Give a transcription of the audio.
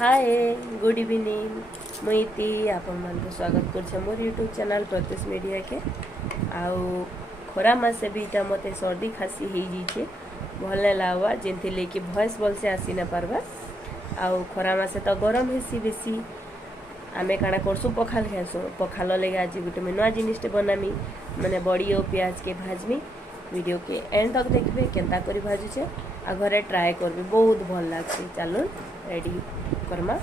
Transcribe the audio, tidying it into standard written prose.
Hi good evening मुई आपण मान स्वागत कर मोर यूट्यूब चैनल प्रत्युष मीडिया के आउ खरा मासे भी इटा मते सर्दी खासी हो जाइए भल नहीं लगवा जिनथी कि भॉइस भल से आसी ना पारबा आउ खरा मासे तो गरम हेसी बेसी आमे काना करसु पखाल खासु पखाल लगे आज गोटे नुआ जिनिसटे बनामी मैंने बड़ी और प्याज के भाजमी वीडियो के एंड तक देखबे केंता करी भाजुचे आ घरे ट्राए करबे बहुत भल लागसी चलो रेडी करमा।